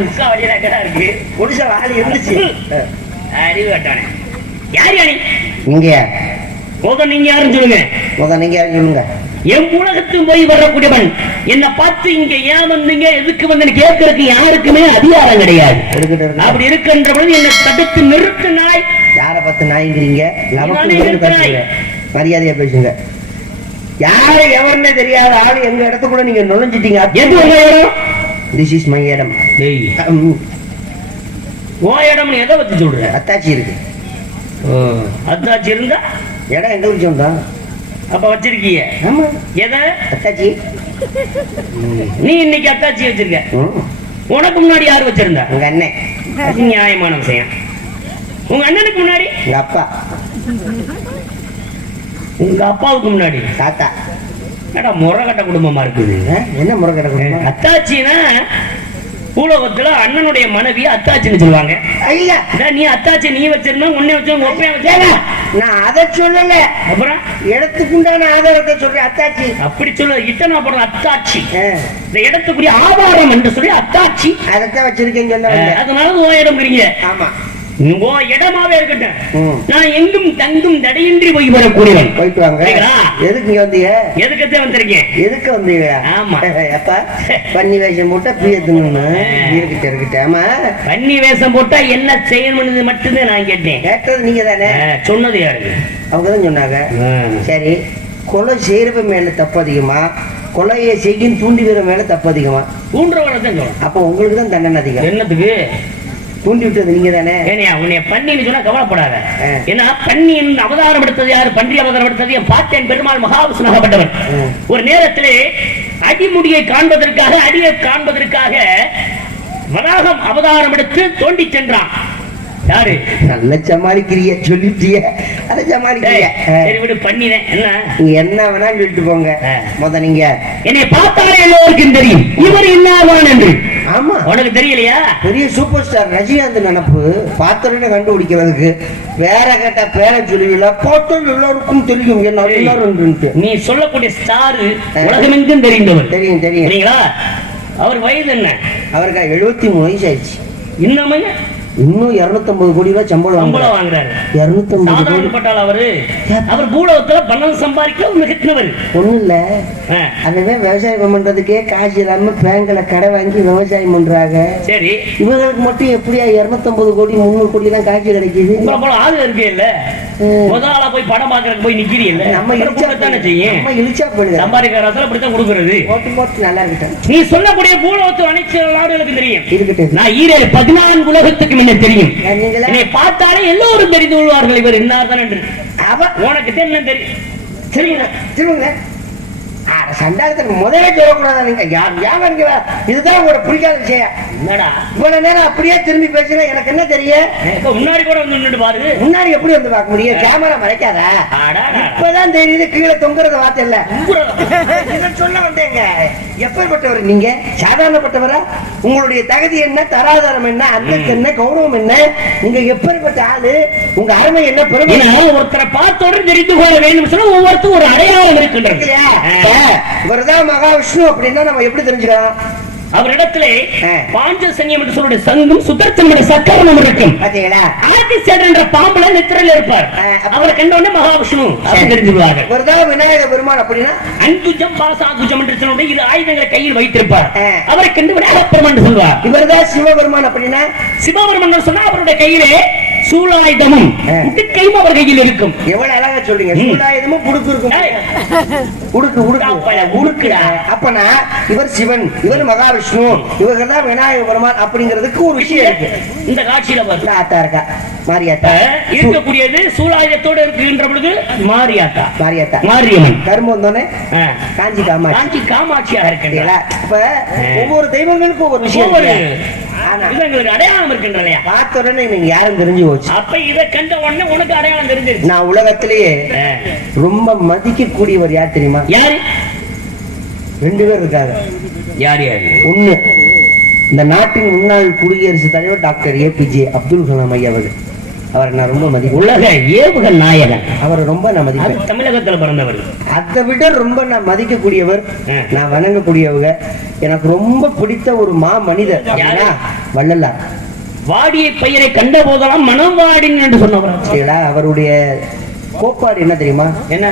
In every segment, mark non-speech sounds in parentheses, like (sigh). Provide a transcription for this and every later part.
இருக்கு. இருந்துச்சு. அறிவு கட்டானே யார் நீங்க போதும் நீங்க யாருன்னு சொல்லுங்க. முத நீங்க யாரும் சொல்லுங்க. என் உலகத்து போய் வரக்கூடியவன் என்ன பார்த்து இங்க ஏன் வந்தீங்க எதுக்கு வந்து கேட்கறதுக்கு யாருக்குமே அதிகாரம் கிடையாது. அப்படி இருக்கின்ற பொழுது என்ன தடுத்து நிறுத்து நாய். யாரை பார்த்து நாய்ங்கிறீங்க? மரியாதையா பேசுங்க. யாரு எவருன்னே தெரியாத ஆளு எங்க இடத்துக்குள்ள நீங்க நுழைஞ்சிட்டீங்க. எது உங்க இடம் திஸ் இஸ் மை இடம் டேய், ம், உன் இடம்னு எதை வச்சு சொல்ற? அத்தாச்சி இருக்கு. அத்தாச்சி இருந்தா? இடம் எங்களுக்கு சொந்தம்? அப்ப வச்சிருக்கீங்க ஆமா. எதை? அத்தாச்சி. நீ இன்னைக்கு அத்தாச்சி வச்சிருக்க. உனக்கு முன்னாடி யார் வச்சிருந்தா? உங்க அண்ணன். அது நியாயமான விஷயம். உங்க அண்ணனுக்கு முன்னாடி? உங்க அப்பா. உங்க அப்பாவுக்கு முன்னாடி? தாத்தா. ஏடா முறகட்ட குடும்பமா இருக்குது? என்ன முறை கிடக்கணும் அத்தாச்சினா பூலோகத்துல அண்ணனுடைய மனைவி அத்தாச்சின்னு சொல்லுவாங்க. ஐயா. நீ அத்தாச்சி நீ வச்சிருந்தா உன்னை வச்சு ஒப்பைய வச்சு நான் அதை சொல்லல. அப்புறம்? இடத்துக்குண்டான ஆதாரத்தை சொல்றேன் அத்தாச்சி. அப்படி சொல்ல இத்தனை போடுற அத்தாச்சி. இந்த இடத்துக்குரிய ஆதாரம் என்று சொல்லி அத்தாச்சி. அதைத்தான் வந்தேன். அதனால உன் இடம்ங்கிறீங்க ஆமா. இடமாவே இருக்கட்டும். நான் எங்கும் தங்கும் தடையின்றி போய் வரக்கூடியவன். போயிட்டு வாங்க சரிங்களா? எதுக்கு இங்க வந்தீங்க? எதுக்கத்தே வந்திருக்கேன் எதுக்கு வந்தீங்க? ஆமா. (laughs) அப்பா பன்னி வேஷம் போட்டா பிய தின்னு இருக்கட்ட இருக்கட்ட ஆமா. பன்னி வேஷம் போட்டா என்ன செய்யணும்னு மட்டும்தான் நான் கேட்டேன். கேட்டது நீங்க தானே சொன்னது யாரு? அவங்க தான் சொன்னாங்க. சரி கொலை செய்யறவ மேல தப்பு அதிகமா? கொலையை செய்யும் தூண்டி வீர மேல தப்பு அதிகமா? தூண்டுறவனை தான் அப்ப உங்களுக்கு தான் தண்டனை அதிகம். என்னத்துக்கு? தூண்டி விட்டது நீங்க தானே ஏனையா உன்னை பன்னின்னு சொன்னா கவலைப்படாத. ஏன்னா பன்னியின் அவதாரம் எடுத்தது யாரு? பன்றி அவதாரம் எடுத்தது என் பெருமாள் மகாவிஷ்ணாகப்பட்டவன் ம். ஒரு நேரத்திலே அடிமுடியை காண்பதற்காக அடியை காண்பதற்காக வராகம் அவதாரம் எடுத்து தோண்டி சென்றான். யாரு? நல்ல சமாளிக்கிறிய சொல்லிட்டிய. அதை சமாளிக்கிறிய. சரி விடு பண்ணினேன் என்ன? நீங்க என்ன வேணாலும் சொல்லிட்டு போங்க. முத நீங்க என்னை பார்த்தாலே எல்லோருக்கும் தெரியும். இவர் இன்னாதான் என்று ஆமா. உனக்கு தெரியலையா? பெரிய சூப்பர் ஸ்டார் ரஜினிகாந்த் நினப்பு பார்த்தோன்னே கண்டுபிடிக்கிறதுக்கு வேற கேட்ட பேரை சொல்லுவீங்களா எல்லாருக்கும் தெரியும் என்ன எல்லாரும் நீ சொல்லக்கூடிய ஸ்டார் உலகமெங்கும் தெரிந்தவர். தெரியும் தெரியும். சரிங்களா? அவர் வயது என்ன? அவருக்கு எழுபத்தி மூணு வயசு ஆயிடுச்சு. இன்னுமே இன்னும் இருநூத்தம்பது கோடி ரூபாய் சம்பளம் சம்பளம் வாங்குறாரு. இருநூத்தம்பது கோடி. சாதாரணப்பட்டால் அவரு அவர் பூலோகத்துல பணம் சம்பாதிக்க மிகத்தினவர் ஒண்ணும் இல்ல. அதுவே விவசாயம் பண்றதுக்கே காசு இல்லாம பேங்க்ல கடை வாங்கி விவசாயம் பண்றாங்க. சரி. இவங்களுக்கு மட்டும் எப்படியா இருநூத்தம்பது கோடி முந்நூறு கோடி எல்லாம் காசு கிடைக்குது? உங்களை போல ஆளு இருக்கே இல்ல. ம். முதல்ல போய் படம் பாக்குறதுக்கு போய் நிக்கிறீல்ல நம்ம இழிச்சா தானே செய்யும்? நம்ம இழிச்சா போயிடுது. சம்பாதிக்கிற அப்படித்தான் கொடுக்கறது. போட்டு போட்டு நல்லா இருக்கட்டும். நீ சொல்லக்கூடிய பூலோகத்து அனைத்து நாடுகளுக்கு தெரியும். நான் ஈரேழு பதினான்கு உலகத்துக்கு முன்ன தெரியும்? என்னை பார்த்தாலே எல்லோரும் தெரிந்து கொள்வார்கள் இவர் இன்னார்தான் என்று. அவ உனக்கு என்ன தெரியும். திரும்புங்க திரும்புங்க. அட, சண்டாளத்துக்கு முதல்ல சொல்லக்கூடாதா நீங்க? யார் வியாபாரிங்க இதுதான் உங்களோட பிடிக்காத விஷயம். என்னடா? இவ்வளவு நேரம் அப்படியே திரும்பி பேசுனா எனக்கு என்ன தெரியும்? இப்ப முன்னாடி கூட வந்து நின்னுட்டு பாரு. முன்னாடி எப்படி வந்து பார்க்க முடியும்? கேமரா மறைக்காதா. இப்பதான் தெரியுது கீழே தொங்குறத வார்த்தை இல்ல. சொல்ல வந்தேங்க. எப்பேற்பட்டவர் நீங்க? சாதாரணப்பட்டவரா? உங்களுடைய தகுதி என்ன? தராதரம் என்ன? அந்தஸ்து என்ன? கௌரவம் என்ன? நீங்க எப்பேற்பட்ட ஆளு? உங்க அருமை என்ன? பெருமை ஒருத்தரை பார்த்தோடு தெரிந்து கொள்ள வேண்டும் சொன்னா ஒவ்வொருத்தரும் ஒரு அடையாளம் இருக்கின்றது. இவர்தான் மகாவிஷ்ணு அப்படின்னா நம்ம எப்படி தெரிஞ்சுக்கலாம் அவரிடத்திலே. பாஞ்சசன்யம் என்று சொல்லுடைய சங்கம் சுதர்த்தனுடைய சக்கரமும் இருக்கும். பாத்தீங்களா? ஆதிசேடன் என்ற பாம்புல நித்திரையில் இருப்பார். அவரை கண்டவுடனே மகாவிஷ்ணு இவர்தான் விநாயக பெருமான் அப்படின்னா? அங்குஜம் பாசாகுஜம் என்று சொல்லுடைய இது ஆயுதங்களை கையில் வைத்திருப்பார். அவரை கண்டு விநாயகப்பெருமான் என்று சொல்வார். இவர்தான் சிவபெருமான் அப்படின்னா? சிவபெருமன் சொன்னா அவருடைய கையிலே சூலாயுதமும் ஆ. கையும் அவர் கையில் இருக்கும். எவ்வளவு அழகா சொல்றீங்க. ம். சூலாயுதமும் புடுக்கு இருக்கும். உடுக்கு உடுக்கு. உடுக்குடா. அப்பனா இவர் சிவன் இவர் மகாவிஷ்ணு இவர்கள் தான் விநாயக பெருமான் அப்படிங்கிறதுக்கு ஒரு விஷயம் இருக்கு. இந்த காட்சியில ஆத்தா இருக்கா? மாரியாத்தா. இருக்கக்கூடியது சூலாயுதத்தோடு இருக்கின்ற பொழுது மாரியாத்தா. மாரியாத்தா. மாரியம்மன். கரும்பு வந்தோடனே. காஞ்சி காமாட்சி. காஞ்சி சரிங்களா? இருக்கின்றன அப்ப ஒவ்வொரு தெய்வங்களுக்கும் ஒவ்வொரு விஷயம் எங்களுக்கு அடையாளம் பார்த்த உடனே நீங்க யாரும் தெரிஞ்சு போச்சு. அப்ப இதை கண்ட உடனே உனக்கு அடையாளம் தெரிஞ்சிருச்சு. நான் உலகத்திலேயே. ரொம்ப மதிக்கக்கூடியவர் யார் தெரியுமா? யாரு? ரெண்டு பேர் இருக்காங்க. யார் யாரு? ஒண்ணு. இந்த நாட்டின் முன்னாள் குடியரசுத் தலைவர் டாக்டர் ஏபிஜே அப்துல் கலாம் ஐயா அவர்கள். அவரை நான் ரொம்ப மதிப்பேன். உலக ஏவுக நாயகன். அவரை ரொம்ப நான் மதிப்பேன். தமிழகத்துல பிறந்தவர். அதை விட ரொம்ப நான் மதிக்கக்கூடியவர். நான் வணங்கக்கூடியவங்க எனக்கு ரொம்ப பிடித்த ஒரு மா மனிதர் வள்ளலார். வாடிய பெயரை கண்ட போதெல்லாம் மனம் வாடின் என்று சொன்னவர். அவருடைய கோட்பாடு என்ன தெரியுமா? என்ன?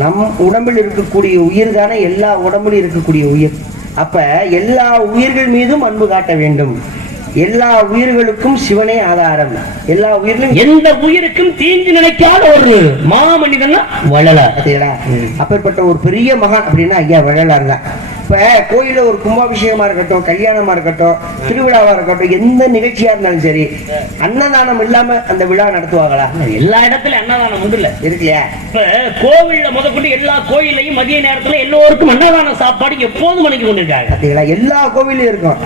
நம் உடம்பில் இருக்கக்கூடிய உயிர் தானே எல்லா உடம்பிலும் இருக்கக்கூடிய உயிர். அப்ப எல்லா உயிர்கள் மீதும் அன்பு காட்ட வேண்டும். எல்லா உயிர்களுக்கும் சிவனே ஆதாரம். எல்லா உயிரிலும் எந்த உயிருக்கும் தீங்கு நினைக்காத ஒரு மாமனிதன் வள்ளலார். அப்பேற்பட்ட ஒரு பெரிய மகான் அப்படின்னா ஐயா வள்ளலார் தான். இப்ப கோயில்ல ஒரு கும்பாபிஷேகமா இருக்கட்டும் கல்யாணமா இருக்கட்டும் திருவிழாவா இருக்கட்டும் எந்த நிகழ்ச்சியா இருந்தாலும் சரி அன்னதானம் இல்லாம அந்த விழா நடத்துவாங்களா? எல்லா இடத்துலயும் அன்னதானம் உண்டு இல்ல. இருக்கு இல்லையா இப்ப கோவில்ல முதற்கொண்டு எல்லா கோயிலையும் மதிய நேரத்துல எல்லோருக்கும் அன்னதான சாப்பாடு எப்போதும் வணங்கி கொண்டிருக்காங்க. பார்த்தீங்களா எல்லா கோவிலும் இருக்கும்.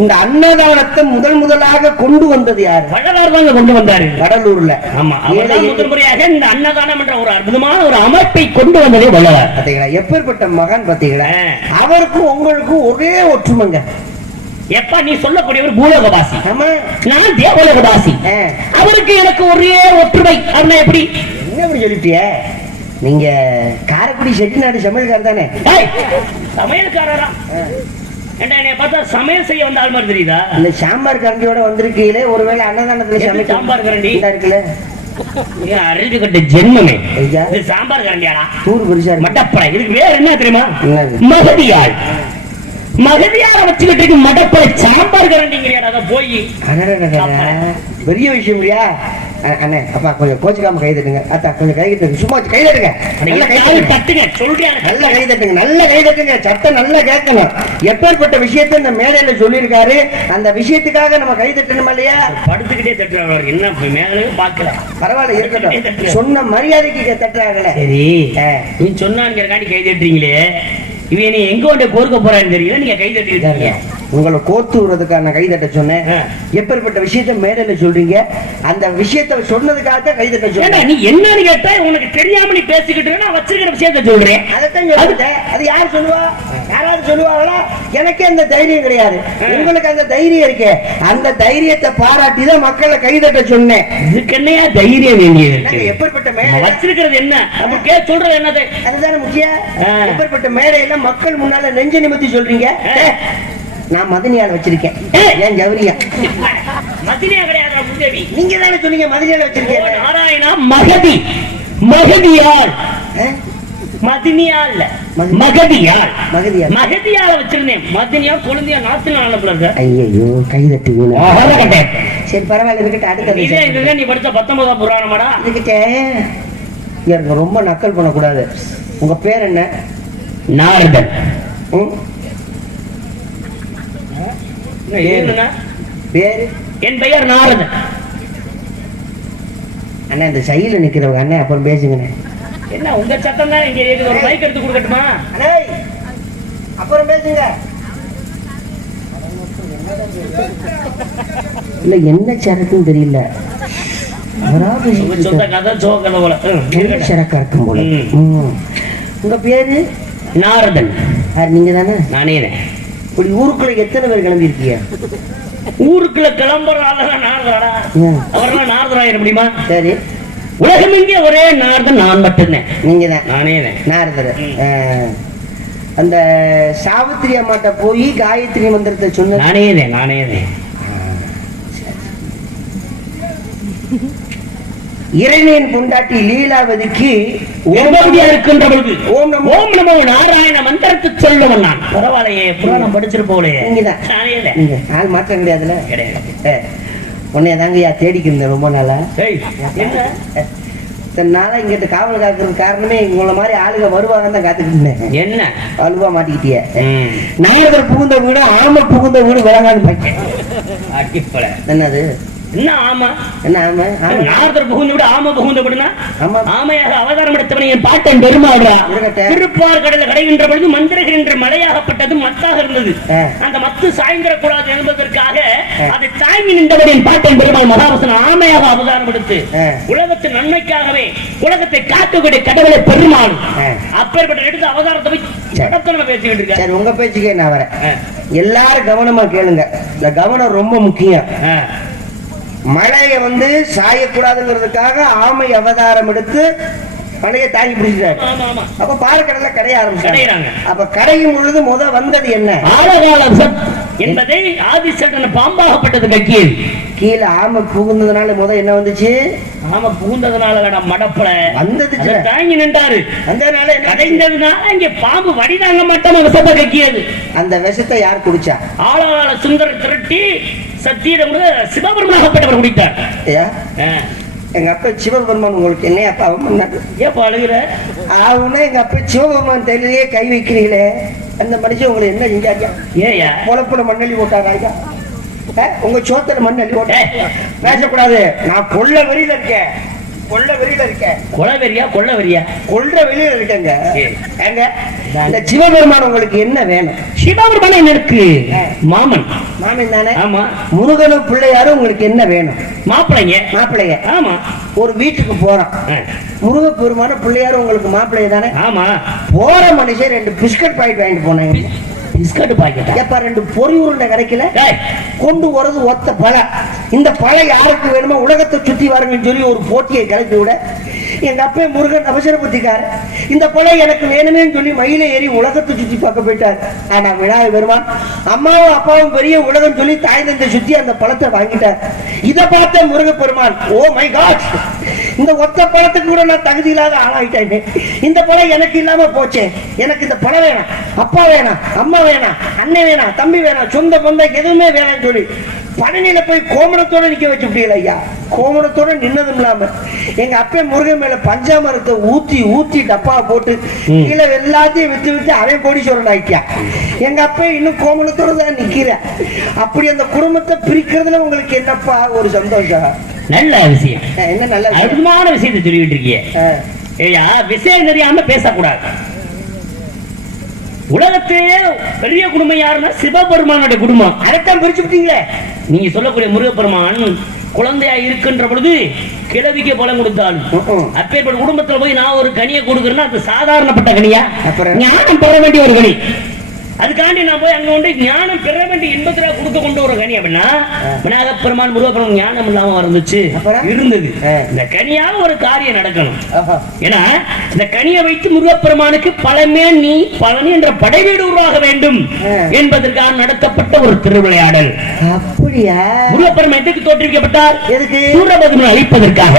இந்த அன்னதானத்தை முதல் முதலாக கொண்டு வந்தது யாரு? வள்ளலார் தாங்க கொண்டு வந்தாரு. கடலூர்ல ஆமா அவர் முதல் முறையாக இந்த அன்னதானம் என்ற ஒரு அற்புதமான ஒரு அமைப்பை கொண்டு வந்ததே வள்ளலார். பாத்தீங்களா? எப்பேற்பட்ட மகான் பாத்தீங்களா? ஆ. அவருக்கும் உங்களுக்கும் ஒரே ஒற்றுமைங்க. எப்ப நீ சொல்லக்கூடியவர் பூலோகவாசி? நான் தேவலோகவாசி. அவருக்கு எனக்கு ஒரே ஒற்றுமை. அப்படின்னா எப்படி? என்ன இப்படி சொல்லிட்டிய? நீங்க காரைக்குடி செட்டிநாடு சமையல்கார் தானே? சமையல்காரரா? என்னைய பார்த்தா சமையல் செய்ய வந்த ஆள் மாதிரி தெரியுதா? இந்த சாம்பார் கரண்டியோட வந்திருக்கீங்களே ஒருவேளை அன்னதானத்துல சாம்பார் கரண்டி? இருக்குல்ல? அறிஞ்சு கட்ட ஜென்மமே. இது சாம்பார் கரண்டியாடா தூர் பெருசா மட்டப்படை இதுக்கு வேற என்ன தெரியுமா? மகதியாள் மகதியால வச்சுக்கிட்டு மடப்படை சாம்பார் கரண்டிங்கிறியாடா அதை போய். பெரிய விஷயம் இல்லையா அண்ணே அப்பா கொஞ்சம் கோச்சுக்காம கை தட்டுங்க. அத்தா கொஞ்சம் கை தட்டுங்க. சும்மா கை தட்டுங்க. நல்ல கை தட்டுங்க. சொல்றேன் நல்ல கை தட்டுங்க. நல்ல கை தட்டுங்க. சட்டம் நல்லா கேட்கணும். எப்பேற்பட்ட விஷயத்தை இந்த மேடையில சொல்லியிருக்காரு அந்த விஷயத்துக்காக நம்ம கை தட்டணுமா இல்லையா? படுத்துக்கிட்டே தட்டுறாரு என்ன மேலே பாக்கல பரவாயில்ல இருக்கட்டும். சொன்ன மரியாதைக்கு தட்டுறாங்கல்ல சரி. நீ சொன்னாங்கிறக்காண்டி கை தட்டுறீங்களே. இவன் நீ எங்க கொண்டு பொறுக்க போறான்னு தெரியல. நீங்க கை தட்டிட்டு இருக்கீங்க. உங்களை கோத்து விடுறதுக்காக நான் கை தட்ட சொன்னேன். ஆ. எப்பேற்பட்ட விஷயத்த மேடையில சொல்றீங்க? அந்த விஷயத்த சொன்னதுக்காக தான் கை தட்ட ஏண்டா, சொன்னேன் நீ என்னன்னு கேட்டா உனக்கு தெரியாம நீ பேசிக்கிட்டு நான் வச்சிருக்கிற விஷயத்த சொல்றேன். அதைத்தான் சொல்லிட்டேன். அது யார் சொல்லுவா? யாராவது சொல்லுவாங்களா? எனக்கே அந்த தைரியம் கிடையாது. உங்களுக்கு அந்த தைரியம் இருக்கே. அந்த தைரியத்தை பாராட்டி தான் மக்களை கை தட்ட சொன்னேன். இதுக்கு என்னையா தைரியம் வேண்டியது இருக்கு? எப்பேற்பட்ட மேடை வச்சிருக்கிறது என்ன? நம்ம கே சொல்றது என்னது? அதுதானே முக்கியம். எப்பேற்பட்ட மேடையில மக்கள் முன்னால நெஞ்ச நிமித்தி சொல்றீங்க? நான் மதினியால வச்சிருக்கேன். ஏன் ஜவுரியா மதினியா கிடையாது முந்தேவி. நீங்க தானே சொன்னீங்க மதினியால வச்சிருக்கேன். நாராயணா மகதி. மகதியாள் ஆ? மதினியா இல்ல மதி- மகதியாள் மகதியாள். மகதியால வச்சிருந்தேன். மதினியா குழந்தையா நாத்து நாள் ஐயோ கை தட்டி சார் பரவாயில்ல இருக்கட்டும் அடுத்த. இதுதான் நீ படிச்ச பத்தொன்பதாம் புராணமாடா. இதுக்கிட்ட இருங்க, ரொம்ப நக்கல் பண்ணக்கூடாது. உங்க பேர் என்ன? நாரதன் பேரு? என் பெயர் நாரதன் அண்ணா இந்த சைடுல நிக்கிறவங்க அண்ணா அப்புறம் பேசுங்கண்ணே. என்ன உங்க சத்தம் தான் இங்க ஒரு பைக் எடுத்து கொடுக்கட்டுமா? அண்ணே அப்புறம் பேசுங்க. இல்ல என்ன சரக்குன்னு தெரியல. சரக்கா இருக்கும் போல. உங்க பேரு? நாரதன். நீங்க தானே நானே. இப்படி ஊருக்குள்ள எத்தனை பேர் கிளம்பி இருக்கீங்க ஊருக்குள்ள கிளம்புறாங்க நாரதரா ம். அவரெல்லாம் நாரதராயிட முடியுமா? சரி. உலகம் இங்கே ஒரே நாரதன் நான் மட்டும்தான். நீங்க தான். நானே நாரதர். அந்த சாவித்திரி அம்மாட்ட போய் காயத்ரி மந்திரத்தை சொன்ன நானே நானே இறைவன் பொண்டாட்டி லீலாவதிக்கு ஓம் ஓம்படியா இருக்கின்ற பொழுது ஓம் நமோ ஓம் நமோ நாராயண மந்திரத்தை சொல்லவன் நான். பரவாயில்லையே புராணம் படிச்சிட்டு போலே நீங்கதான். நீங்க ஆள் மாற்றம் கிடையாதுல்ல கிடையாது. ஏ, உன்னைய தாங்கய்யா தேடிக்கிருந்தேன் ரொம்ப நாளா. இத்தனை நாளா இங்கிட்ட காவல் காக்குறது காரணமே உங்களை மாதிரி ஆளுங்க வருவாங்கன்னு தான் காத்துக்கிட்டு இருந்தேன். என்ன? அழுவா மாட்டிக்கிட்டிய. நாயகர் புகுந்த வீடு ஆம புகுந்த வீடு அடிப்படை. என்னது? என்ன ஆமா என்ன ஆம ஆம நாரதர் புகுந்து விட ஆம புகுந்து விடுனா ஆமா ஆமையாக அவதாரம் எடுத்தவனை என் பாட்டன் இருக்கட்டும். திருப்பார் கடல கடைகின்ற பொழுது மந்திரகின்ற மழையாகப்பட்டது மத்தாக இருந்தது. அந்த மத்து சாய்ந்திடக்கூடாது என்பதற்காக ஆ. அதை தாங்கி நின்றவர் என் பாட்டன் பெருமாள் ஆமையாக அவதாரம் எடுத்து. உலகத்து நன்மைக்காகவே உலகத்தை காக்கக்கூடிய கடவுளை பெருமாள். அப்பேற்பட்ட எடுத்து அவதாரத்தை போய் நடத்தணும் பேசிக்கிட்டு இருக்க சரி உங்க பேச்சுக்கே நான் வரேன். எல்லாரும் கவனமா கேளுங்க இந்த கவனம் ரொம்ப முக்கியம். மழையை வந்து சாயக்கூடாதுங்கிறதுக்காக ஆமை அவதாரம் எடுத்து மழையை தாங்கி பிடிச்சிட்டாரு. அப்ப பாலக்கடல கடைய ஆரம்பிச்சாங்க. அப்ப கடையும் பொழுது முத வந்தது என்ன? என்பதை ஆதிசேடன் பாம்பாகப்பட்டது கக்கியது கீழே ஆமை புகுந்ததுனால முத என்ன வந்துச்சு? ஆமா புகுந்ததுனால மடப்பல வந்தது தாங்கி நின்றாரு. வந்ததுனால கடைந்ததுனால இங்க பாம்பு வடிதாங்க மாட்டோம் விஷத்தை கக்கியது. அந்த விஷத்தை யார் குடிச்சா? ஆழகால சுந்தர திரட்டி சத்தியிடம் சிவபெருமாகப்பட்டவர் குடித்தார். எங்க அப்பா சிவபெருமான் உங்களுக்கு என்ன அப்பா பண்ணாரு? ஏப்பா அழுகுற? ஆகுனா எங்க அப்பா சிவபெருமான் தெரியலையே கை வைக்கிறீங்களே அந்த மனுஷன் உங்களை என்ன செஞ்சாங்க ஏயா பொழப்புல மண்ணள்ளி போட்டாரா ஐயா? ஆ, உங்க சோத்துல மண்ணள்ளி போட்ட ஏய். பேசக்கூடாது. நான் கொல்ல வெளியில இருக்கேன். கொல்ல வெளியில இருக்கேன் கொலவெறியா கொள்ளவெறியா கொல்ற வெளியில இருக்கேங்க. ஏங்க இந்த சிவபெருமான் உங்களுக்கு என்ன வேணும்? சிவபெருமான் எனக்கு மாமன். மாமன் தானே? ஆமா. முருகனும் பிள்ளையாரும் உங்களுக்கு என்ன வேணும்? மாப்பிள்ளைங்க. மாப்பிள்ளைய ஆமா. ஒரு வீட்டுக்கு போறோம். ஆ. முருகப்பெருமான பிள்ளையாரும் உங்களுக்கு மாப்பிள்ளைய தானே? ஆமா. போற மனுஷன் ரெண்டு பிஸ்கட் பாக்கெட் வாங்கிட்டு போனாங்க. பிஸ்கட் பாக்கெட்டா? எப்ப ரெண்டு பொறி உருண்டை கிடைக்கல? கொண்டு வரது ஒத்த பழ இந்த பழம் யாருக்கு வேணுமோ உலகத்தை சுத்தி வாருங்கன்னு சொல்லி ஒரு போட்டியை கிளப்பி விட எங்க அப்பா முருகன் அவசர புத்திக்கார் இந்த பழம் எனக்கு வேணுமே சொல்லி மயில ஏறி உலகத்தை சுத்தி பார்க்க போயிட்டார். ஆனா விநாயகர் பெருமான் அம்மாவும் அப்பாவும் பெரிய உலகம் சொல்லி தாய் தந்தை சுத்தி அந்த பழத்தை வாங்கிட்டார். இதை பார்த்த முருக பெருமான் ஓ மை காட்! இந்த ஒத்த பழத்துக்கு கூட நான் தகுதி இல்லாத ஆளாயிட்டேன். இந்த பழம் எனக்கு இல்லாம போச்சே. எனக்கு இந்த பழம் வேணாம். அப்பா வேணாம். அம்மா வேணாம். அண்ணன் வேணாம். தம்பி வேணாம். சொந்த பொந்த எதுவுமே வேணாம்னு சொல்லி பழனியில போய் கோமணத்தோட நிக்க வச்சு விட்டீங்களா ஐயா. கோமணத்தோட நின்னதும் இல்லாம எங்க அப்பே முருகன் மேல பஞ்சாமரத்தை ஊத்தி ஊத்தி டப்பா போட்டு. கீழே எல்லாத்தையும் வித்து வித்து அவன் கோடீஸ்வரன் ஆயிட்டான் எங்க அப்பா இன்னும் கோமணத்தோட தான் நிக்கிற. அப்படி அந்த குடும்பத்தை பிரிக்கிறதுல உங்களுக்கு என்னப்பா ஒரு சந்தோஷம்? நல்ல விஷயம். என்ன நல்ல. அற்புதமான விஷயத்தை சொல்லிட்டு இருக்கீங்க விஷயம் தெரியாம பேசக்கூடாது. உலகத்திலேயே பெரிய குடும்பம் யாருன்னா சிவபெருமானுடைய குடும்பம். அதைத்தான் பிரிச்சு விட்டீங்களே நீங்க சொல்லக்கூடிய முருகப்பெருமான் குழந்தையா இருக்கின்ற பொழுது கிழவிக்கு பலம் கொடுத்தாலும் ம்ம். அப்பேற்பட்ட குடும்பத்துல போய் நான் ஒரு கனியை கொடுக்குறேன்னா அது சாதாரணப்பட்ட கனியா? ஞானம் பெற வேண்டிய ஒரு கனி. அதுக்காண்டி நான் போய் அங்க வந்து ஞானம் பெற வேண்டிய இன்பத்துல கொடுக்க கொண்டு ஒரு கனி அப்படின்னா விநாயகப் பெருமான் முருகப்பெருமான் ஞானம் இல்லாம இருந்துச்சு? இருந்தது. இந்த கனியாக ஒரு காரியம் நடக்கணும். ஏன்னா இந்த கனியை வைத்து முருகப்பெருமானுக்கு பழமே நீ பழனி என்ற படைவீடு உருவாக வேண்டும். என்பதற்காக நடத்தப்பட்ட ஒரு திருவிளையாடல் அப்படியா முருகப்பெருமான் எதுக்கு தோற்றுவிக்கப்பட்டார் எதுக்கு சூரபதுமனை அழிப்பதற்காக.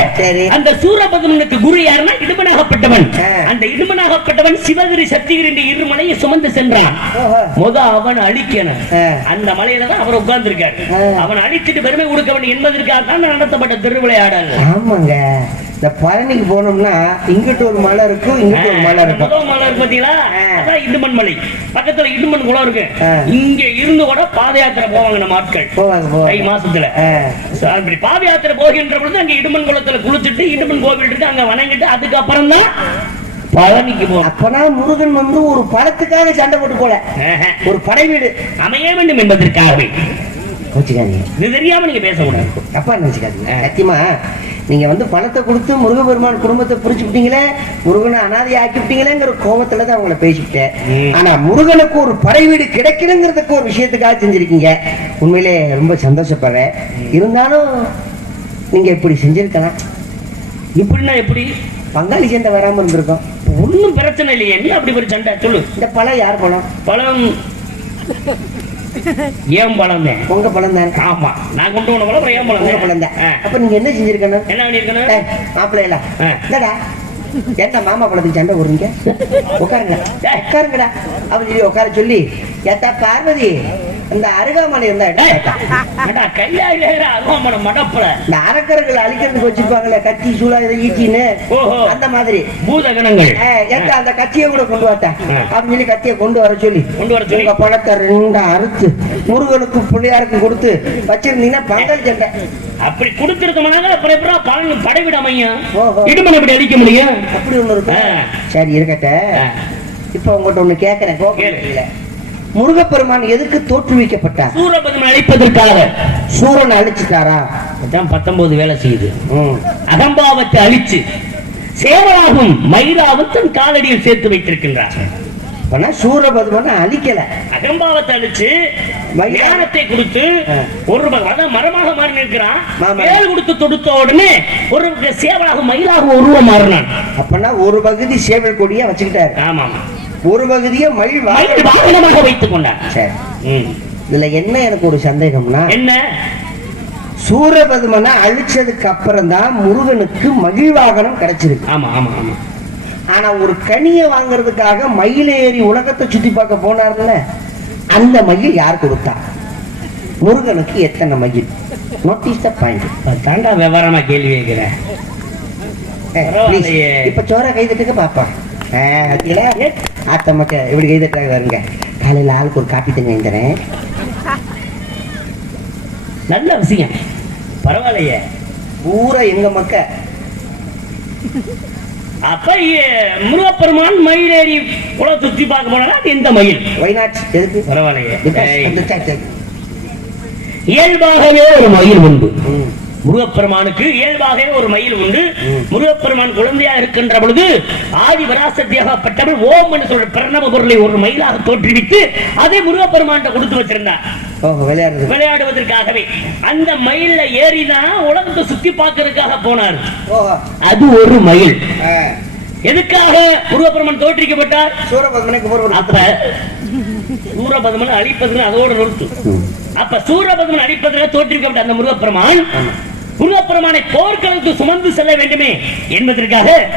அந்த சூரபதுமனுக்கு குரு யாருன்னா இடுமனாகப்பட்டவன். அந்த இடுமனாகப்பட்டவன் சிவகிரி சத்திகிரி என்ற இரு மலையை சுமந்து சென்றான். முத அவன் அழிக்கணும். அந்த மலையில தான் அவர் உட்கார்ந்து இருக்காரு. அவன் அழிச்சிட்டு பெருமை கொடுக்க வேண்டும் என்பதற்காக தான் நடத்தப்பட்ட திருவிளையாடல். ஆமாங்க. இந்த பழனிக்கு போனோம்னா இங்கிட்டு ஒரு மலை இருக்கும் இங்கிட்டு ஒரு மலை இருக்கும் மலை இருக்கு பாத்தீங்களா. அதான் இடுமன் மலை. பக்கத்துல இடுமன் குளம் இருக்கு. இங்க இருந்து கூட பாத யாத்திரை போவாங்க நம்ம ஆட்கள். போவாங்க தை மாசத்துல. அப்படி பாத யாத்திரை போகின்ற பொழுது அங்க இடுமன் குளத்துல குளிச்சுட்டு இடுமன் கோவில் இருக்கு அங்க வணங்கிட்டு அதுக்கப்புறம் தான் பழனிக்கு போகணும் அப்பனா முருகன் வந்து ஒரு பழத்துக்காக சண்டை போட்டு போல. ஒரு படை வீடு. அமைய வேண்டும் என்பதற்காகவே. வச்சுக்காதீங்க இது தெரியாம நீங்க பேசக்கூடாது. தப்பா நினைச்சுக்காதீங்க. சத்தியமா நீங்க வந்து பணத்தை கொடுத்து முருகபெருமான் குடும்பத்தை பிரிச்சு விட்டீங்களே முருகனை அனாதை ஆக்கி விட்டீங்களேங்கிற கோபத்துல தான் அவங்கள பேசிவிட்டேன். ஆனா முருகனுக்கு ஒரு படை வீடு கிடைக்கணுங்கிறதுக்கு ஒரு விஷயத்துக்காக செஞ்சிருக்கீங்க. உண்மையிலே ரொம்ப சந்தோஷப்படுறேன். இருந்தாலும் நீங்க இப்படி செஞ்சிருக்கலாம். இப்படின்னா எப்படி? பங்காளி சண்டை வராம இருந்திருக்கும். ஒண்ணும் பிரச்சனை இல்லையே. என்ன அப்படி ஒரு சண்டை சொல்லு. இந்த பழம் யார் பழம்? பழம் ஏன் பழம் உங்க பழம் தானே. ஆமா. நான் கொண்டு போன பழம் ஏன் பழம்? பழம் தான். அப்ப நீங்க என்ன செஞ்சிருக்கணும்? என்ன பண்ணிருக்கணும்? மாப்பிள்ளையில என்ன மாமா பழத்துக்கு சண்டை போடுறீங்க? உட்காருங்க. உட்காருங்கடா. அப்படின்னு சொல்லி உட்கார சொல்லி ஏத்தா பார்வதி இந்த அருகாமலை இருந்தா இந்த அரக்கர்கள் அழிக்கிறதுக்கு வச்சிருப்பாங்களே கத்தி சூழா இதை ஓஹோ. அந்த மாதிரி. பூதகணங்கள். ஏத்தா அந்த கத்தியை கூட கொண்டு வாட்டா. ஆ. அப்படின்னு சொல்லி கத்தியை கொண்டு வர சொல்லி கொண்டு வர சொல்லி. உங்க பழத்தை ரெண்டா அறுத்து முருகனுக்கு பிள்ளையாருக்கும் கொடுத்து வச்சிருந்தீங்கன்னா பங்காளி சண்டை. அப்படி கொடுத்திருக்கோம்னால அப்புறம் எப்படா பழனி படைவிட அமையும் ஓஹோ. இடுமன் எப்படி அடிக்க முடியும் அப்படி ஒண்ணு இருக்கு. சரி இருக்கட்ட. இப்ப உங்கள்ட்ட ஒண்ணு கேக்குறேன். இல்ல முருகப்பெருமான் எதுக்கு தோற்றுவிக்கப்பட்டார் சூரபதுமன் அழிப்பதற்காக சூரன் அழிச்சுட்டாரா அதான் பத்தொன்பது வேலை செய்யுது. அகம்பாவத்தை அழிச்சு சேவலாகும் மயிலாவும் தன் காலடியில் சேர்த்து வைத்திருக்கின்றார் அப்பனா சூரபதுமனை அழிக்கல. அகம்பாவத்தை அழிச்சு. ஞானத்தை கொடுத்து. ஒரு அதான் மரமாக மாறி நிற்கிறான். கொடுத்து தொடுத்த உடனே ஒரு சேவலாக மயிலாக உருவம் மாறினான். அப்பனா ஒரு பகுதி சேவல் கொடியா வச்சுக்கிட்டாரு. ஆமா ஒரு பகுதியை மயில் வாகனமாக வைத்துக் கொண்டான் சரி. இதுல என்ன எனக்கு ஒரு சந்தேகம்னா என்ன? சூரபதுமனை அழிச்சதுக்கு அப்புறம் தான் முருகனுக்கு மகிழ் வாகனம் கிடைச்சிருக்கு. ஆமா ஆமா ஆமா. ஆனா ஒரு கனியை வாங்குறதுக்காக மயில் ஏறி உலகத்தை சுத்தி பார்க்க போனார்ல அந்த மயில் யார் கொடுத்தா? முருகனுக்கு எத்தனை மயில்? நோட்டீஸ் த பாயிண்ட் தாண்டா விவரமா கேள்வி கேட்கிறேன். இப்ப சோற கைதட்டுக்க பாப்பா. ஆத்த மக்க இப்படி கைதட்டாக வருங்க காலையில ஆளுக்கு ஒரு காப்பி தண்ணி வாங்கித்தரேன் நல்ல விஷயம். பரவாயில்லையே. பூரா எங்க மக்க? அப்ப முருகப்பெருமான் மயிலேறி குளம் சுத்தி பார்க்க போனா அது எந்த மயில்? ஒய்நாட் எதுக்கு? பரவாயில்லையே. இயல்பாகவே ஒரு மயில் உண்டு. முருகப்பெருமானுக்கு இயல்பாகவே ஒரு மயில் உண்டு. முருகப்பெருமான் குழந்தையா இருக்கின்ற பொழுது ஆதி வராசத்தியாகப்பட்டவர் ஓம் என்று சொல்ற பிரணவ பொருளை ஒரு மயிலாக தோற்றுவித்து அதை முருகப்பெருமான் கொடுத்து வச்சிருந்தார் விளையாடுவதற்காகவே அந்த மயில்ல ஏறிதான் உலகத்தை சுத்தி பார்க்கறதுக்காக போனார். அது ஒரு மயில். எதுக்காக முருகப்பெருமான் தோற்றிக்கப்பட்டார் அப்ப சூரபதமன் அழிப்பதுன்னு அதோட நிறுத்து. அப்ப சூரபதமன் அழிப்பதுல தோற்றிக்கப்பட்ட அந்த முருகப்பெருமான் ஆமா. முருகப்பெருமானை போர்க்களத்துக்கு சுமந்து செல்ல வேண்டுமே என்பதற்காக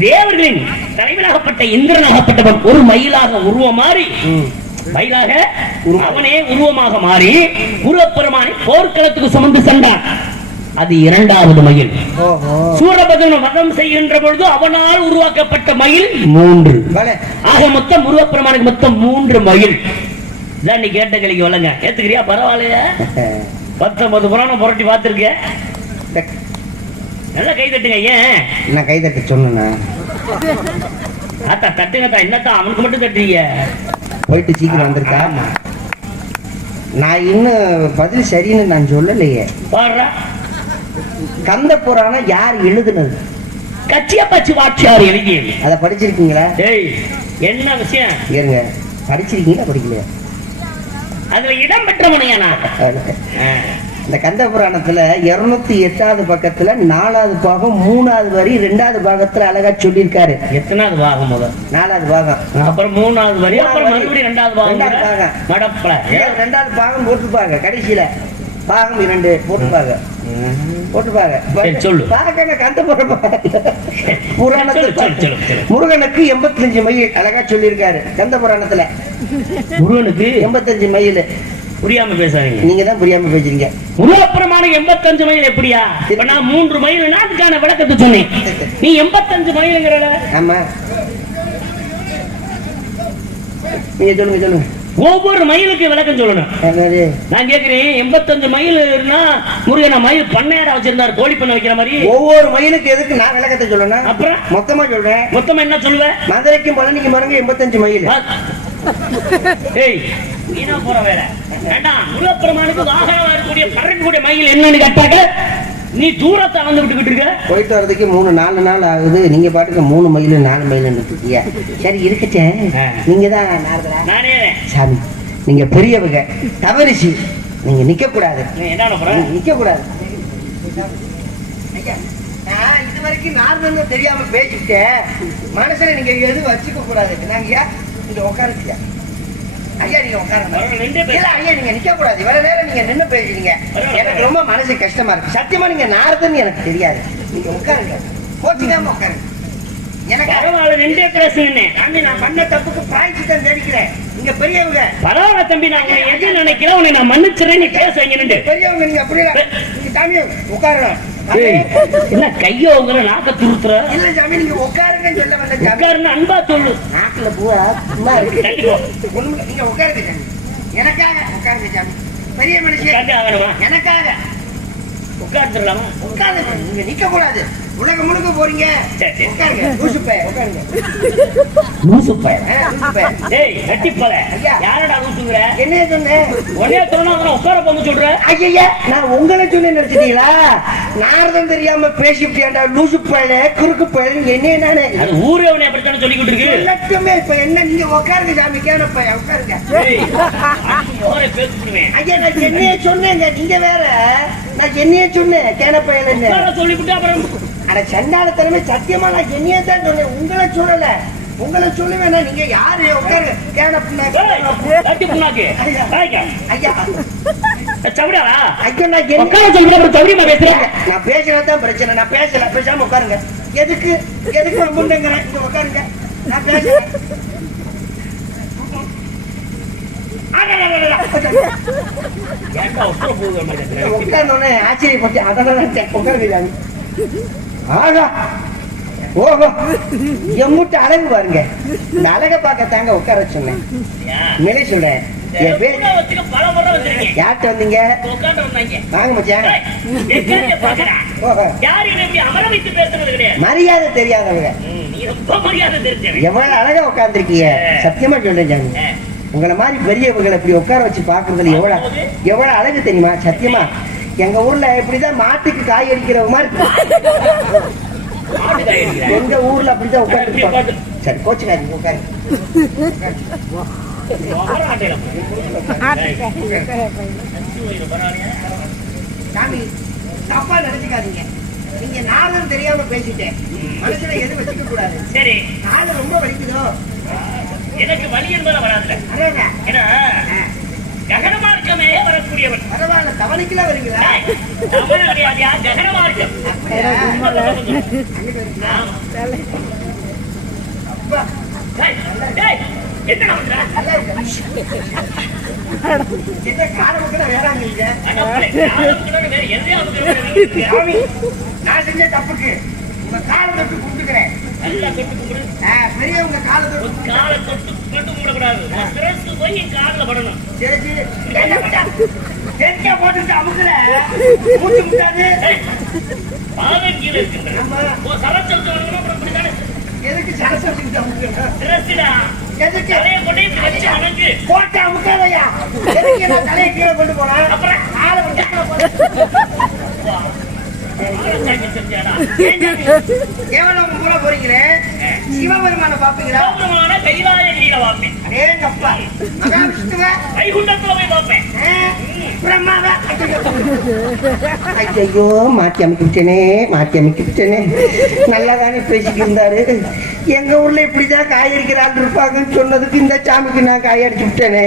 தேவர்களின் தலைவனாகப்பட்ட இந்திரனாகப்பட்டவன் ஒரு மயிலாக உருவம் மாறி. மயிலாக. அவனே உருவமாக மாறி முருகப்பெருமானை போர்க்களத்துக்கு சுமந்து சென்றான். அது இரண்டாவது மயில். ஓஹோ. சூரபதமன் வதம் செய்கின்ற பொழுது அவனால் உருவாக்கப்பட்ட மயில் மூன்று. ஆக மொத்தம் முருகப்பெருமானுக்கு மொத்தம் மூன்று மயில். இதான் நீ கேட்ட கலிக்கு வளங்க ஏத்துக்கிறியா? பரவாயில்லையா. (laughs) பத்தொன்பது புராணம் புரட்டி பார்த்திருக்கேன் நல்லா கை தட்டுங்க ஏன் நான் கைதட்ட சொன்னேனா ஆத்தா தட்டுங்கத்தா என்னத்தான் அவனுக்கு மட்டும் தட்டுறீங்க? போயிட்டு சீக்கிரம் வந்திருக்கா. நான் இன்னும் பதில் சரின்னு நான் சொல்லலையே. கந்த புராணம் யார் எழுதுனது? கச்சியப்பாச்சி வாட்சியார் எழுதியது. அதை படிச்சிருக்கீங்களா? என்ன விஷயம்? இருங்க. படிச்சிருக்கீங்களா? படிக்கலையா? அதுல இடம் பெற்ற முனையானா இந்த கந்த புராணத்துல இருநூத்தி எட்டாவது பக்கத்துல நாலாவது பாகம் மூணாவது வரி ரெண்டாவது பாகத்துல அழகா சொல்லியிருக்காரு. எத்தனாவது பாகம் முதல்? நாலாவது பாகம். அப்புறம் மூணாவது வரி அப்புறம் மறுபடியும் ரெண்டாவது பாகம். மடப்பல. ரெண்டாவது பாகம் போட்டுப்பாங்க கடைசியில. பாகம் இரண்டு போட்டுப்பாங்க. முருகனுக்கு எண்பத்தஞ்சு மைல் அழகா சொல்லியிருக்காரு கந்த புராணத்துல. முருகனுக்கு? எண்பத்தஞ்சு மைல். புரியாம பேசாதீங்க. நீங்க தான் புரியாம பேசுறீங்க. முருகப்பெருமான எண்பத்தஞ்சு மைல் எப்படியா? இப்ப நான் மூன்று மைல்னா அதுக்கான விளக்கத்தை சொன்னேன். நீ எண்பத்தஞ்சு மைலுங்கிறல. ஆமா. நீங்க சொல்லுங்க சொல்லுங்க. ஒவ்வொரு மைலுக்கு விளக்கம் சொல்லணும். நான் கேக்குறேன் எண்பத்தஞ்சு மைல்னா முருகன மயில் பண்ணையாரா வச்சிருந்தாரு கோழி பண்ண வைக்கிற மாதிரி. ஒவ்வொரு மயிலுக்கு எதுக்கு நான் விளக்கத்தை சொல்லணும்? அப்புறம்? மொத்தமா சொல்றேன். மொத்தமா என்ன சொல்லுவ? மதுரைக்கும் பழனிக்கும் பாருங்க எண்பத்தஞ்சு மைல். ஆ. ஏய் வீணா போற வேலை. வேண்டாம் முருகப்பெருமானுக்கு வாகனமா இருக்கக்கூடிய பறக்கக்கூடிய மயில் என்னன்னு கேட்டாக்க நீ தூரத்தை வந்து விட்டுக்கிட்டு இருக்க. போயிட்டு வர்றதுக்கு மூணு நாலு நாள் ஆகுது. நீங்க பாட்டுக்கு மூணு மைல் நாலு மைல் இருக்கீங்க. சரி இருக்கச்சே ஆ. நீங்க தான்? நானே. சாமி நீங்க பெரியவங்க தவறிச்சு. நீங்க நிக்க கூடாது என்ன நிக்க கூடாது இது வரைக்கும் நார்மல் தெரியாம பேசிட்டேன் மனசுல நீங்க எதுவும் வச்சுக்க கூடாது நாங்க இங்க உட்காருங்க ஐயா நீங்க உட்காருங்க. நின்றே. இல்ல ஐயா நீங்க நிக்க கூடாது. இவ்வளவு நேரம் நீங்க நின்னு பேசுறீங்க. எனக்கு ரொம்ப மனசு கஷ்டமா இருக்கு. சத்தியமா நீங்க நாரதன்னு எனக்கு தெரியாது. நீங்க உட்காருங்க. போச்சுக்காம உட்காருங்க. எனக்கு பரவாயில்ல நின்றே தம்பி நான் உன்னை எது நினைக்கிறேன் உன்னை நான் மன்னிச்சுறேன் நீ பேச இங்க நின்று. பெரியவங்க நீங்க அப்படி இல்ல. நீங்க சாமி உட்காரணும் என்ன கையோ உங்களை நாக்க துருத்துற? இல்ல சாமி நீங்க உட்காருங்கன்னு சொல்ல வந்த உட்காருன்னு அன்பா சொல்லு. நாக்குல பூரா சும்மா இருக்கு. இல்ல. நீங்க உட்காருங்க சாமி. எனக்காக உட்காருங்க சாமி. பெரிய உட்கார்ந்து மனுஷன் எனக்காக. உட்காந்துடலாமா உட்காருங்க நீங்க நிக்க கூடாது உலகம் முழுக்க போறீங்க. உடனே சொன்னா? உட்கார போங்க சொல்ற? ஐயா நான் உங்களை சொன்னேன் நினைச்சிட்டீங்களா? நாரதம் தெரியாம பேசிவிட்டியாண்டா லூசு பையல குறுக்கு பையன் என்னைய நானே. அது ஊரே அவனை அப்படித்தானே சொல்லிக்கிட்டு இருக்கு? எல்லாத்துமே இப்ப என்ன நீங்க உட்காருங்க சாமி உட்காருங்க. ஐயா நான் என்னைய சொன்னேங்க நீங்க வேற. நான் என்னைய சொன்னேன் கேன பையன் உட்கார சொல்லிவிட்டு அப்புறம் அட சண்டாளத்தனமே சத்தியமா நான் என்னைய தான் சொன்னேன் உங்களை சொல்லல. உங்களை சொல்லுவேன் நீங்க யாரு? உட்காருங்க கேன புண்ணாக்கு. ஐயா. சவுடாடா. ஐயா நான் என்ன உட்கார பேசுறேன் நான் பேசுறதுதான் பிரச்சனை. நான் பேசல பேசாம உட்காருங்க. எதுக்கு? எதுக்கு நான் முன்னங்கிறேன்? இங்க உட்காருங்க. நான் பேசுறேன். உட்கார உட்கார்ந்தோடனே ஆச்சரியப்பட்டேன் அதெல்லாம் உட்காருங்க. ஆகா. ஓஹோ. எம்முட்டு அழகு பாருங்க. இந்த அழகை பார்க்க தாங்க உட்கார சொன்னேன் மேலே சொல்றேன் என் பேர் யார்கிட்ட வந்தீங்க? வாங்க மச்சான். ஓஹோ. மரியாதை தெரியாதவங்க. எவ்வளவு அழகா உட்கார்ந்துருக்கீங்க. சத்தியமா சொல்றேன் உங்களை மாதிரி பெரியவங்களை இப்படி உட்கார வச்சு பாக்குறதுல எவ்வளவு எவ்வளவு அழகு தெரியுமா? சத்தியமா. எங்க ஊர்ல இப்படிதான் மாட்டுக்கு காய் அடிக்கிற மாதிரி. எங்க ஊர்ல அப்படிதான் உட்காந்து சரி கோச்சுக்காதீங்க உட்காரு? சாமி தப்பா நினைச்சுக்காதீங்க. நீங்க நானும் தெரியாம பேசிட்டேன். மனசுல எதுவும் வச்சுக்க கூடாது சரி. காது ரொம்ப வலிக்குதோ? எனக்கு வலி என்பதை வராதுல அடடா. ஏன்னா ஆ, ககனமார்க்கமே வரக்கூடியவன். பரவாயில்ல தவணைக்கெல்லாம் வரீங்களா தமிழ் கிடையாதுயா? நல்லா இருக்கு. என்ன நான் செஞ்ச தப்புக்கு உங்க காலை தொட்டு கும்பிட்டுக்கிறேன். பெரியவங்க காலை தொட்டு உன் காலை தொட்டு. உன் சிரசு போய் என் கால்ல படணும். எங்க போட்டுட்டு அமுக்குற? மூச்சு முட்டாது. பாதம் கீழே இருக்குன்ற. சரச்சரத்து வரணும்னா அப்புறம் இப்படித்தானே. எதுக்கு சரஸ்வதிக்கிட்ட அமுக்குற? எதுக்கு? தலையை கொண்டு வச்சு அணங்கு. போட்டு அமுக்காதய்யா. எதுக்கு என்ன தலையை கீழே கொண்டு போனா? அப்புறம் செஞ்சாடா. கேவலம் ஊர போறீங்களே சிவபெருமான பாப்பீங்களா கௌரவமான கைலாய நீல வாப்பேன் அடேங்கப்பா மகாவிஷ்ணுவ? வைகுண்டத்துல போய் பார்ப்பேன். பிரம்மாவ? ஐயோ மாத்தி அமைக்க விட்டேனே மாத்தி அமைக்க விட்டேனே நல்லா தானே பேசிட்டு இருந்தாரு. எங்க ஊர்ல இப்படிதான் காய் அடிக்கிற ஆள் இருப்பாங்கன்னு சொன்னதுக்கு இந்த சாமிக்கு நான் காய் அடிச்சு விட்டேனே.